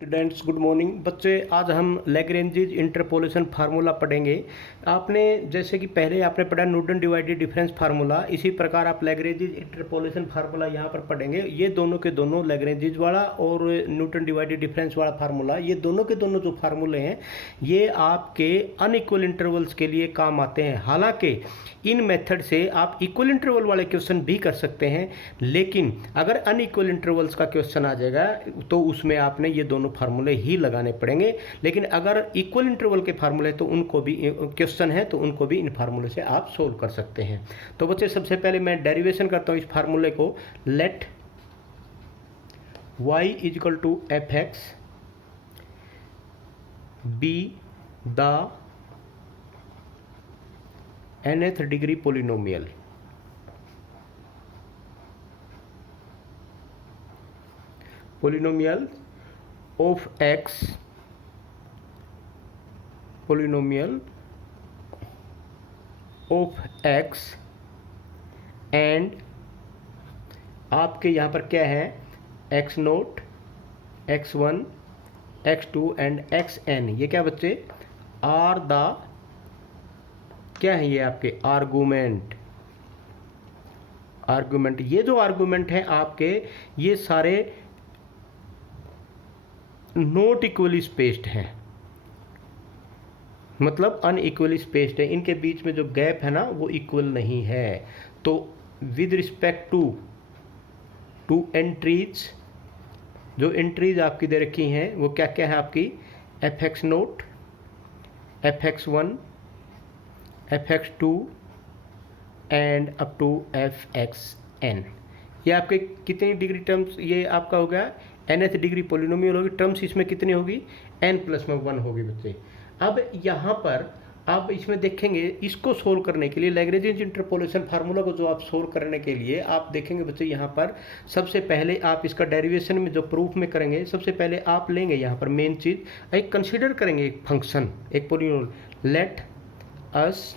Students good morning बच्चे। आज हम लैग्रेंजेस इंटरपोलेशन फार्मूला पढ़ेंगे। आपने जैसे कि पहले आपने पढ़ा न्यूटन डिवाइडेड डिफरेंस फार्मूला, इसी प्रकार आप लैग्रेंजेस इंटरपोलेशन फार्मूला यहाँ पर पढ़ेंगे। ये दोनों के दोनों लैग्रेंजेस वाला और न्यूटन डिवाइडेड डिफरेंस वाला फार्मूला, ये दोनों के दोनों जो फार्मूले हैं ये आपके अनइक्वल इंटरवल्स के लिए काम आते हैं। हालांकि इन मेथड से आप इक्वल इंटरवल वाले क्वेश्चन भी कर सकते हैं, लेकिन अगर अनइक्वल इंटरवल्स का क्वेश्चन आ जाएगा तो उसमें आपने ये दोनों फार्मूले ही लगाने पड़ेंगे। लेकिन अगर इक्वल इंटरवल के फार्मूले तो उनको भी क्वेश्चन है तो उनको भी इन फार्मूले से आप सोल्व कर सकते हैं। तो बच्चे सबसे पहले मैं डेरिवेशन करता हूं इस फार्मूले को। Let y equal to F X be the nth degree polynomial. Polynomial of x, polynomial of x and आपके यहाँ पर क्या है x note, x1, x2 and xn। ये क्या बच्चे आर द क्या है, ये आपके आर्गुमेंट। ये जो आर्गुमेंट है आपके, ये सारे नॉट इक्वली स्पेस्ड हैं, मतलब अनइक्वली स्पेस्ड है। इनके बीच में जो गैप है ना वो इक्वल नहीं है। तो विद रिस्पेक्ट टू एंट्रीज, जो एंट्रीज आपकी दे रखी हैं वो क्या क्या है आपकी, F x note, F x one, F x two and up to F X N. ये आपके कितनी डिग्री टर्म्स, ये आपका हो गया nth डिग्री पोलिनोमियल होगी। टर्म्स इसमें कितनी होगी, n+1 होगी बच्चे। अब यहाँ पर आप इसमें देखेंगे, इसको सोल्व करने के लिए लैग्रेंजेस इंटरपोलेशन फार्मूला को जो आप सोल्व करने के लिए आप देखेंगे बच्चे, यहाँ पर सबसे पहले आप इसका डेरिवेशन में जो प्रूफ में करेंगे, सबसे पहले आप लेंगे यहाँ पर मेन चीज एक कंसीडर करेंगे, एक फंक्शन, एक polynomial. Let us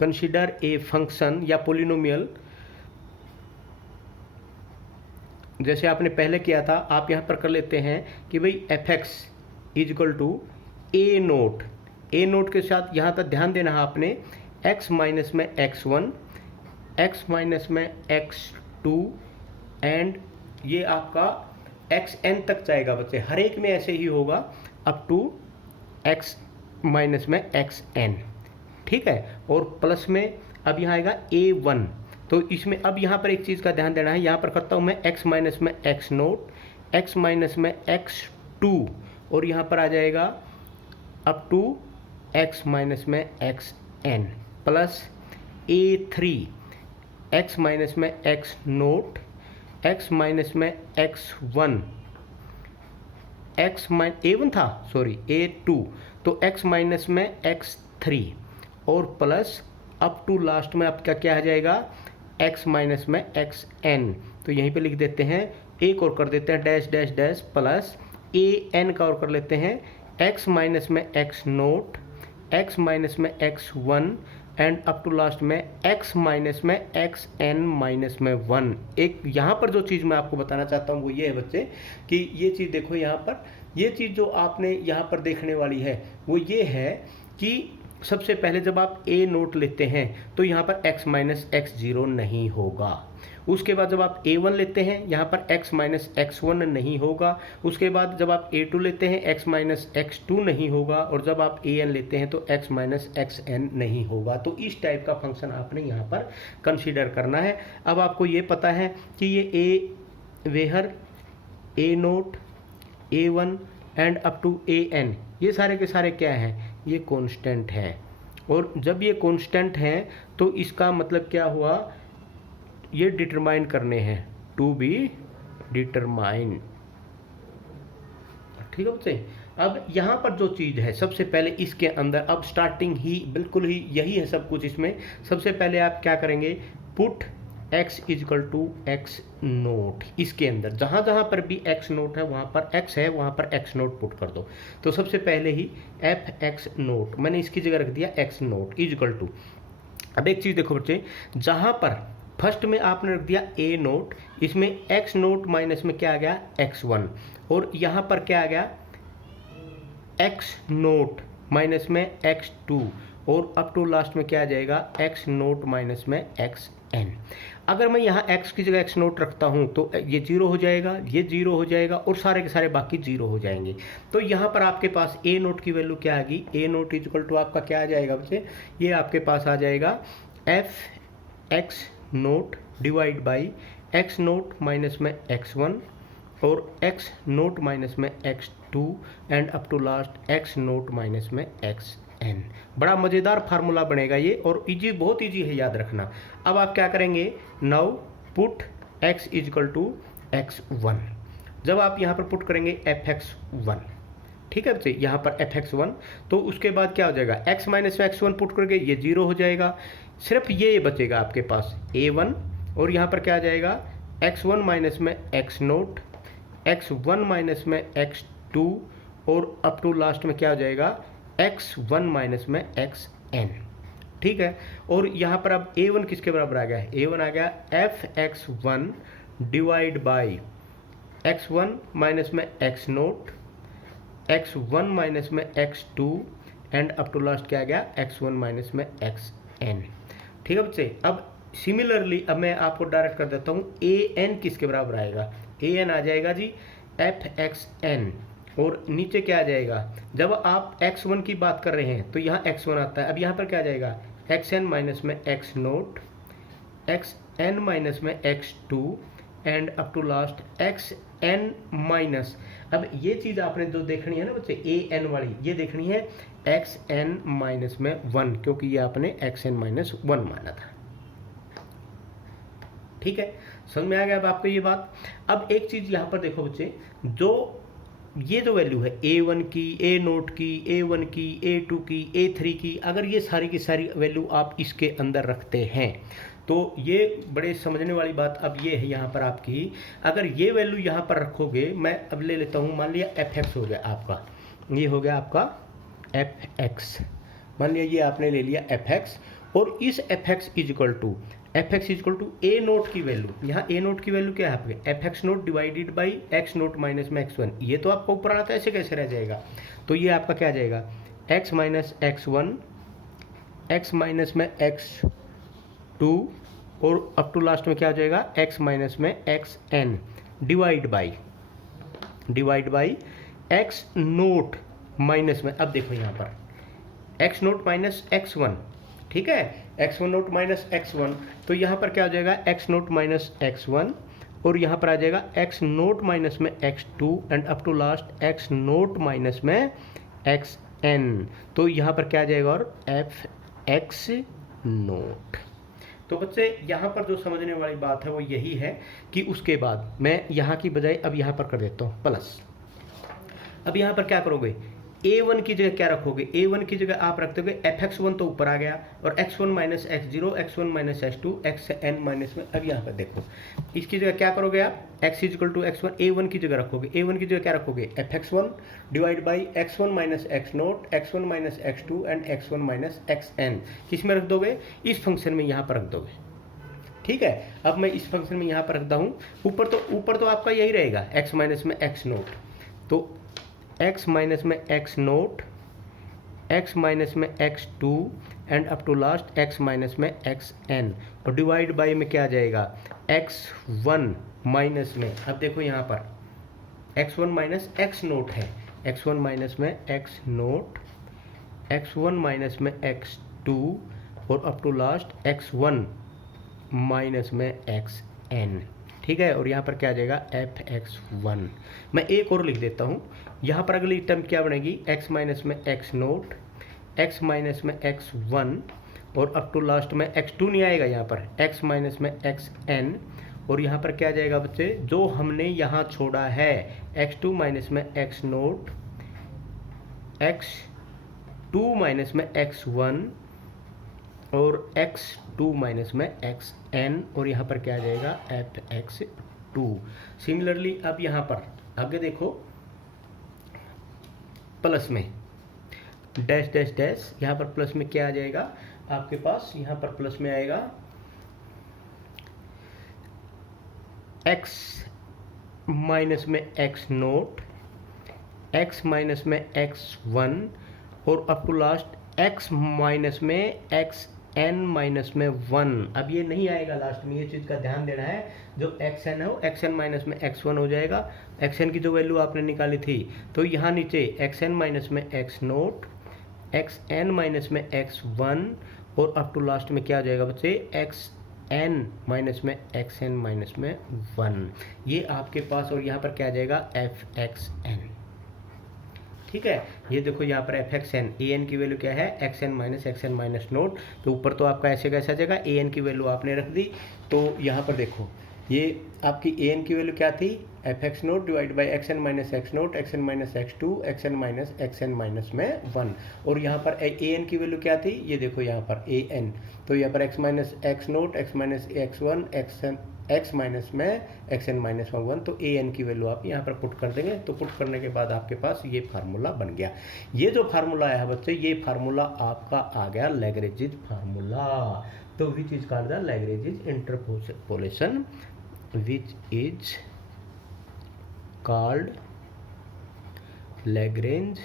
consider a function या पोलिनोमियल। जैसे आपने पहले किया था, आप यहाँ पर कर लेते हैं कि भाई f x is equal to a naught. A naught के साथ यहाँ तक ध्यान देना है आपने, x माइनस में x1, x माइनस में x2 एंड ये आपका xn तक जाएगा बच्चे। हर एक में ऐसे ही होगा अप टू x माइनस में xn, ठीक है। और प्लस में अब यहाँ आएगा a1। तो इसमें अब यहाँ पर एक चीज़ का ध्यान देना है, यहाँ पर करता हूँ मैं x माइनस में x नोट, x माइनस में x2 और यहाँ पर आ जाएगा अप टू x माइनस में xn plus a3, x minus में x नोट, x माइनस में x1, a1 था सॉरी a2, तो x माइनस में x3 और प्लस अप टू लास्ट में आपका क्या आ जाएगा, x माइनस में xn। तो यहीं पे लिख देते हैं, एक और कर देते हैं dash dash dash plus an का और कर लेते हैं x माइनस में x नोट, x माइनस में x1 and up to last में x माइनस में xn माइनस में 1। एक यहाँ पर जो चीज़ मैं आपको बताना चाहता हूँ वो ये है बच्चे कि ये चीज़ देखो, यहाँ पर ये चीज़ जो आपने यहाँ पर देखने वाली है वो ये है कि सबसे पहले जब आप a नोट लेते हैं तो यहाँ पर x माइनस x0 नहीं होगा। उसके बाद जब आप a1 लेते हैं यहाँ पर x माइनस x1 नहीं होगा। उसके बाद जब आप a2 लेते हैं x माइनस x2 नहीं होगा। और जब आप an लेते हैं तो x माइनस xn नहीं होगा। तो इस टाइप का फंक्शन आपने यहाँ पर कंसीडर करना है। अब आपको ये पता है कि ये a where, a naught, a1 and up to an, ये सारे के सारे क्या हैं, ये कांस्टेंट है। और जब ये कांस्टेंट हैं तो इसका मतलब क्या हुआ, ये डिटरमाइन करने हैं, टू बी डिटरमाइन, ठीक है बच्चे। अब यहाँ पर जो चीज़ है सबसे पहले इसके अंदर, अब स्टार्टिंग ही बिल्कुल ही यही है सब कुछ इसमें। सबसे पहले आप क्या करेंगे, put x is equal to x naught. इसके अंदर जहाँ जहाँ पर भी x नोट है वहाँ पर x है, वहाँ पर x नोट पुट कर दो। तो सबसे पहले ही एफ एक्स नोट मैंने इसकी जगह रख दिया x नोट इजकल टू। अब एक चीज़ देखो बच्चे, जहाँ पर फर्स्ट में आपने रख दिया ए नोट, इसमें एक्स नोट माइनस में क्या आ गया x1, और यहाँ पर क्या आ गया एक्स नोट माइनस में x2, और अप टू लास्ट में क्या आ जाएगा एक्स नोट माइनस में xn। अगर मैं यहाँ x की जगह x नोट रखता हूँ तो ये जीरो हो जाएगा, ये जीरो हो जाएगा, और सारे के सारे बाकी जीरो हो जाएंगे। तो यहाँ पर आपके पास a नोट की वैल्यू क्या आएगी, a naught is equal to आपका क्या आ जाएगा बच्चे, ये आपके पास आ जाएगा f x naught divide by x naught minus में x1 और x नोट माइनस में x2 and up to last x naught minus में xn। बड़ा मज़ेदार फार्मूला बनेगा ये, और इजी, बहुत इजी है याद रखना। अब आप क्या करेंगे, now put x is equal to x1। जब आप यहाँ पर पुट करेंगे fx1, ठीक है बच्चे, यहाँ पर fx1, तो उसके बाद क्या हो जाएगा x माइनस में x1 पुट करके ये जीरो हो जाएगा, सिर्फ ये बचेगा आपके पास a1, और यहाँ पर क्या आ जाएगा x1 माइनस में x नोट, x1 माइनस में x2, और अप टू लास्ट में क्या हो जाएगा x1 माइनस में xn, ठीक है। और यहाँ पर अब a1 किसके बराबर आ गया है, a1 आ गया fx1 divide by x1 minus में x नोट, x1 माइनस में x2 and up to last क्या आ गया x1 माइनस में xn, ठीक है बच्चे। अब सिमिलरली अब मैं आपको डायरेक्ट कर देता हूँ an किसके बराबर आएगा, an आ जाएगा जी fxn, और नीचे क्या आ जाएगा, जब आप x1 की बात कर रहे हैं तो यहाँ x1 आता है, अब यहाँ पर क्या आ जाएगा xn माइनस में x नोट, xn माइनस में x2 and up to last xn minus, अब ये चीज़ आपने जो देखनी है ना बच्चे an वाली, ये देखनी है xn माइनस में 1, क्योंकि ये आपने xn माइनस 1 माना था, ठीक है। समझ में आ गया अब आपको ये बात। अब एक चीज़ यहाँ पर देखो बच्चे, जो ये जो वैल्यू है a1 की, a नोट की, a1 की, a2 की, a3 की, अगर ये सारी की सारी वैल्यू आप इसके अंदर रखते हैं तो ये बड़े समझने वाली बात अब ये है यहाँ पर आपकी, अगर ये वैल्यू यहाँ पर रखोगे, मैं अब ले लेता हूँ, मान लिया fx हो गया आपका, ये हो गया आपका fx, मान लिया ये आपने ले लिया fx, और इस fx is equal to a naught की वैल्यू, यहाँ a नोट की वैल्यू क्या है आपके fx naught divided by x naught minus में x1, ये तो आपको ऊपर आता है, ऐसे कैसे रह जाएगा, तो ये आपका क्या आ जाएगा x minus x1, x minus में x2, और अप टू लास्ट में क्या हो जाएगा x माइनस में xn divide by x naught minus में, अब देखो यहाँ पर x नोट माइनस x1, ठीक है, x1 नोट माइनस x1, तो यहाँ पर क्या हो जाएगा x नोट माइनस x1, और यहाँ पर आ जाएगा x नोट माइनस में x2 and up to last x naught minus में xn, तो यहाँ पर क्या आ जाएगा और fx नोट। तो बच्चे यहाँ पर जो समझने वाली बात है वो यही है कि उसके बाद मैं यहाँ की बजाय अब यहाँ पर कर देता हूँ प्लस। अब यहाँ पर क्या करोगे, a1 की जगह क्या रखोगे, a1 की जगह आप रख दोगे fx1, तो ऊपर आ गया, और x1 minus x0, x1 minus x2, xn minus में, अब यहाँ पर देखो इसकी जगह क्या करोगे आप, x is equal to x1, a1 की जगह रखोगे, a1 की जगह क्या रखोगे fx1 divide by x1 minus x note, x1 minus x2 and x1 minus xn, किस में रख दोगे, इस फंक्शन में यहाँ पर रख दोगे, ठीक है। अब मैं इस फंक्शन में यहाँ पर रखता हूँ, ऊपर तो आपका यही रहेगा x माइनस में x नोट, तो x माइनस में x नोट, x माइनस में x2 and up to last x minus में xn, और डिवाइड बाई में क्या आ जाएगा x1 माइनस में, अब देखो यहाँ पर x1 माइनस x नोट है, x1 माइनस में x नोट, x1 माइनस में x2, और up to last x1 minus में xn, ठीक है। और यहाँ पर क्या आ जाएगा fx1। मैं एक और लिख देता हूँ, यहाँ पर अगली टर्म क्या बनेगी, x माइनस में x नोट, x माइनस में x1, और अप टू लास्ट में x2 नहीं आएगा यहाँ पर, x माइनस में xn, और यहाँ पर क्या आ जाएगा बच्चे, जो हमने यहाँ छोड़ा है x2 माइनस में x नोट, x2 माइनस में x1, और x2 माइनस में xn, और यहाँ पर क्या आ जाएगा fx2। सिमिलरली अब यहाँ पर आगे देखो, प्लस में डैश डैश डैश, यहाँ पर प्लस में क्या आ जाएगा आपके पास, यहाँ पर प्लस में आएगा एक्स माइनस में एक्स नोट, एक्स माइनस में एक्स वन और up to last x minus में एक्स एन माइनस में वन। अब ये नहीं आएगा लास्ट में, ये चीज़ का ध्यान देना है। जो एक्स एन हो एक्स एन माइनस में एक्स वन हो जाएगा, एक्स एन की जो वैल्यू आपने निकाली थी, तो यहाँ नीचे एक्स एन माइनस में x naught, x n minus में एक्स वन और अप टू लास्ट में क्या हो जाएगा बच्चे, एक्स एन माइनस में एक्स एन माइनस में वन। ये आपके पास, और यहाँ पर क्या आ जाएगा, एफ एक्स एन। ठीक है, ये देखो यहाँ पर F X N, A N की वैल्यू क्या है, एक्स एन माइनस नोट। तो ऊपर तो आपका ऐसे कैसा जगह, ए एन की वैल्यू आपने रख दी। तो यहाँ पर देखो ये आपकी ए एन की वैल्यू क्या थी, f x naught divide by x n minus x naught, x n minus x two, x n minus में वन। और यहाँ पर ए एन की वैल्यू क्या थी, ये देखो यहाँ पर ए एन, तो यहाँ पर x minus x naught, x minus x one, x minus में एक्स एन माइनस में वन। तो ए एन की वैल्यू आप यहाँ पर पुट कर देंगे। तो पुट करने के बाद आपके पास ये फार्मूला बन गया। ये जो फार्मूला है बच्चे, ये फार्मूला आपका आ गया लैग्रेंज फार्मूला। तो which is called the Lagrange interpolation, which is called Lagrange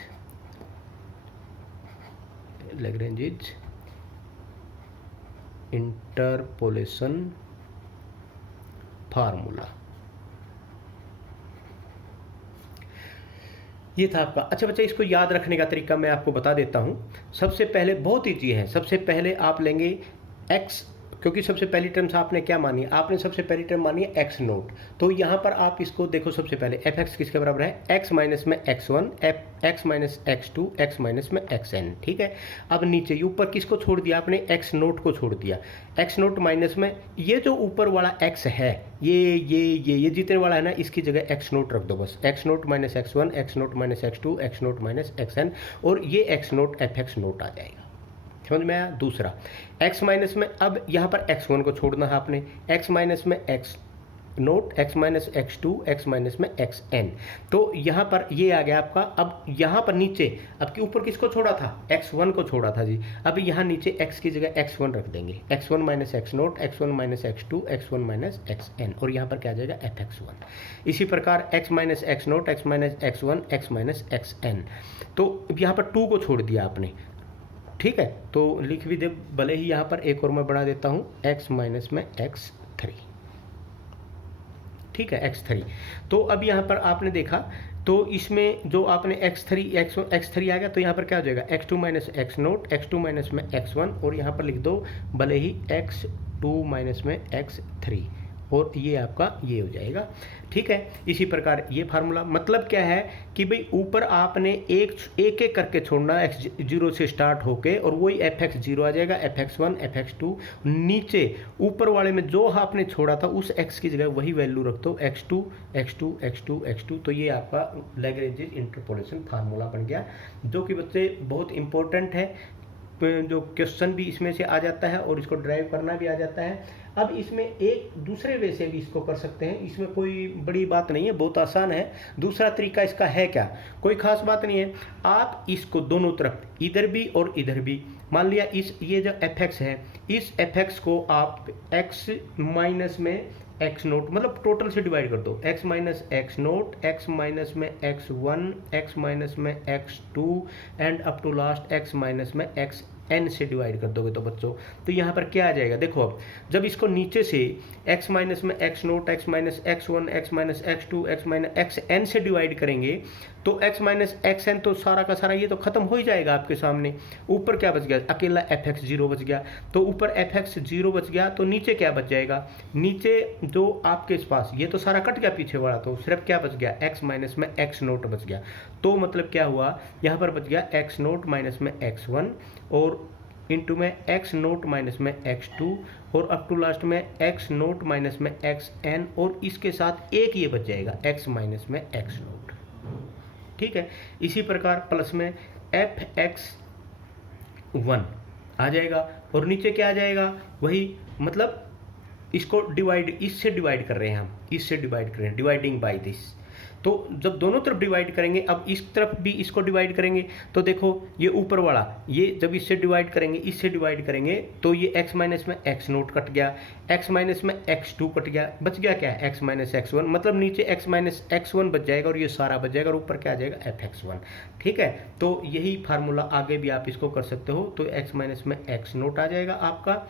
interpolation formula. ये था आपका। अच्छा बच्चा, इसको याद रखने का तरीका मैं आपको बता देता हूं। सबसे पहले बहुत ईजी है, सबसे पहले आप लेंगे x, क्योंकि सबसे पहली टर्म्स आपने क्या मानी है, आपने सबसे पहली टर्म मानी है एक्स नोट। तो यहाँ पर आप इसको देखो, सबसे पहले एफ एक्स किसके बराबर है, एक्स माइनस में x one, x minus x two, x minus में एक्स एन। ठीक है, अब नीचे ऊपर किसको छोड़ दिया आपने, एक्स नोट को छोड़ दिया। एक्स नोट माइनस में ये जो ऊपर वाला एक्स है, ये जितने वाला है ना, इसकी जगह एक्स नोट रख दो बस। X naught minus x one, x naught minus x two, x naught minus x n, और ये x note F x naught आ जाएगा। समझ में आया। दूसरा x माइनस में, अब यहाँ पर x1 को छोड़ना है आपने, x माइनस में x naught, x minus x2, x minus में xn। तो यहाँ पर ये आ गया आपका। अब यहाँ पर नीचे, अब के ऊपर किसको छोड़ा था, x1 को छोड़ा था जी। अब यहाँ नीचे x की जगह x1 रख देंगे, x1 minus x note, x1 minus x2, x1 minus xn, और यहाँ पर क्या आ जाएगा, fx1। इसी प्रकार x minus x naught, x minus x1, x minus xn। तो यहाँ पर 2 को छोड़ दिया आपने। ठीक है, तो लिख भी दे, भले ही यहाँ पर एक और मैं बढ़ा देता हूँ, x माइनस में x3। ठीक है, x3। तो अब यहाँ पर आपने देखा, तो इसमें जो आपने x3 आ गया, तो यहाँ पर क्या हो जाएगा, x2 minus x note, x2 minus में x1, और यहाँ पर लिख दो भले ही x2 माइनस में x3, और ये आपका ये हो जाएगा। ठीक है, इसी प्रकार ये फार्मूला। मतलब क्या है कि भाई ऊपर आपने एक एक करके छोड़ना, x जीरो से स्टार्ट होके, और वही एफ एक्स जीरो आ जाएगा, f x one, F x two. नीचे ऊपर वाले में जो आपने छोड़ा था उस x की जगह वही वैल्यू रख दो, x2, x2, x2, x2। तो ये आपका लैग्रेंज इंटरपोलेशन फार्मूला बन गया, जो कि बच्चे बहुत इंपॉर्टेंट है। जो क्वेश्चन भी इसमें से आ जाता है और इसको ड्राइव करना भी आ जाता है। अब इसमें एक दूसरे वे से भी इसको कर सकते हैं, इसमें कोई बड़ी बात नहीं है, बहुत आसान है। दूसरा तरीका इसका है क्या, कोई खास बात नहीं है। आप इसको दोनों तरफ, इधर भी और इधर भी, मान लिया ये जो एफ एक्स है, इस एफ एक्स को आप x माइनस में x नोट, मतलब टोटल से डिवाइड कर दो, x minus x naught, x minus में x1, x माइनस में x2, and up to last x minus में xn से डिवाइड कर दोगे तो बच्चों, तो यहाँ पर क्या आ जाएगा, देखो अब जब इसको नीचे से x माइनस में x naught, x minus x1, x minus x2, x minus xn से डिवाइड करेंगे, तो x माइनस xn तो सारा का सारा ये तो खत्म हो ही जाएगा आपके सामने। ऊपर क्या बच गया, अकेला fx जीरो बच गया। तो ऊपर fx जीरो बच गया, तो नीचे क्या बच जाएगा, नीचे जो आपके पास ये तो सारा कट गया पीछे वाला, तो सिर्फ क्या बच गया, x माइनस में x नोट बच गया। तो मतलब क्या हुआ, यहाँ पर बच गया x नोट माइनस में x1, और इंटू में x नोट माइनस में x2, और अप टू लास्ट में x नोट माइनस में xn, और इसके साथ एक ये बच जाएगा x माइनस में x नोट। ठीक है, इसी प्रकार प्लस में fx1 आ जाएगा, और नीचे क्या आ जाएगा, वही, मतलब इसको डिवाइड, इससे डिवाइड कर रहे हैं हम, इससे डिवाइड कर रहे हैं, डिवाइडिंग बाय दिस। तो जब दोनों तरफ डिवाइड करेंगे, अब इस तरफ भी इसको डिवाइड करेंगे, तो देखो ये ऊपर वाला, ये जब इससे डिवाइड करेंगे, इससे डिवाइड करेंगे, तो ये x माइनस में x नोट कट गया, x माइनस में x2 कट गया, बच गया क्या, x माइनस x1, मतलब नीचे x माइनस x1 बच जाएगा और ये सारा बच जाएगा और ऊपर क्या आ जाएगा, fx1। ठीक है, तो यही फार्मूला आगे भी आप इसको कर सकते हो। तो x माइनस में x नोट आ जाएगा आपका।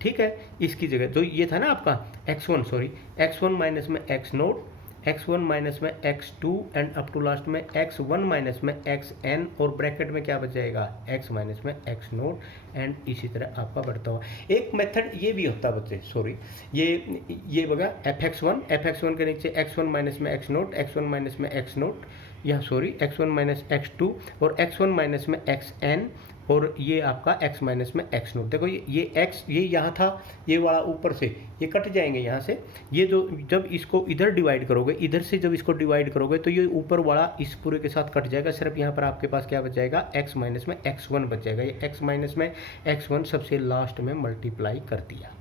ठीक है, इसकी जगह तो ये था ना आपका x1, सॉरी x1 माइनस में x नोट, x1 माइनस में x2 and up to last में x1 माइनस में xn, और ब्रैकेट में क्या बच जाएगा, x माइनस में x नोट, एंड इसी तरह आपका बढ़ता हुआ। एक मेथड ये भी होता है बच्चे, सॉरी ये बगा fx1 के नीचे x1 माइनस में x नोट, x1 माइनस में x नोट, यहाँ सॉरी x1 माइनस x2 और x1 माइनस में xn, और ये आपका x माइनस में x नोट। देखो ये x ये यहाँ था, ये वाला ऊपर से ये कट जाएंगे यहाँ से, ये जो जब इसको इधर डिवाइड करोगे, इधर से जब इसको डिवाइड करोगे तो ये ऊपर वाला इस पूरे के साथ कट जाएगा, सिर्फ यहाँ पर आपके पास क्या बच जाएगा, x माइनस में x1 बच जाएगा। ये x माइनस में x1 सबसे लास्ट में मल्टीप्लाई कर दिया।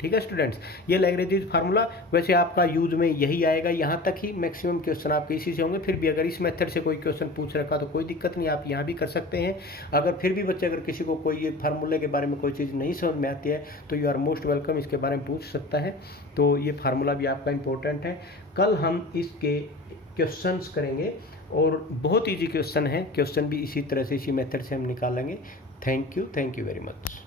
ठीक है स्टूडेंट्स, ये लैग्रेंज फार्मूला वैसे आपका यूज में यही आएगा, यहाँ तक ही मैक्सिमम क्वेश्चन आपके इसी से होंगे। फिर भी अगर इस मेथड से कोई क्वेश्चन पूछ रखा तो कोई दिक्कत नहीं, आप यहाँ भी कर सकते हैं। अगर फिर भी बच्चे अगर किसी को कोई ये फार्मूले के बारे में कोई चीज़ नहीं समझ में आती है तो यू आर मोस्ट वेलकम, इसके बारे में पूछ सकता है। तो ये फार्मूला भी आपका इंपॉर्टेंट है। कल हम इसके क्वेश्चंस करेंगे और बहुत ईजी क्वेश्चन है, क्वेश्चन भी इसी तरह से इसी मेथड से हम निकालेंगे। Thank you very much.